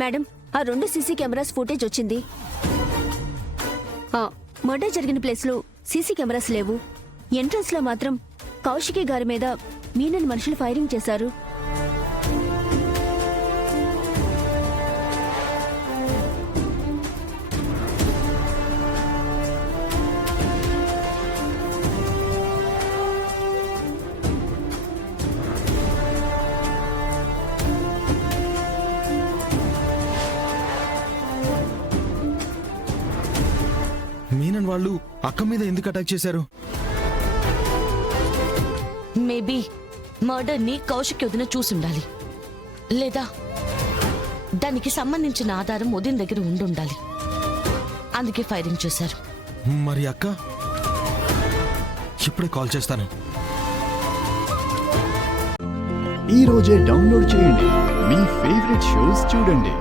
Madam, ఆ 2 CC cameras footage వచ్చింది. Murder జరిగిన ప్లేస్లో సీసీ కెమెరాస్ లేవు. ఎంట్రన్స్ లో మాత్రం కౌశికి గారి మీద మీనన్ మనుషులు ఫైరింగ్ చేశారు. మీనన్ వాళ్ళు అక్క మీద ఎందుకు అటాక్ చేశారు? మేబీ మర్డర్ ని కౌశిక్ వదిన చూసుండాలి, లేదా దానికి సంబంధించిన ఆధారం ఉదయం దగ్గర ఉండుండాలి. అందుకే ఫైరింగ్ చేశారు. మరి అక్క? ఇప్పుడే కాల్ చేస్తాను. ఈ రోజే డౌన్లోడ్ చేయండి, మీ ఫేవరెట్ షోస్ చూడండి.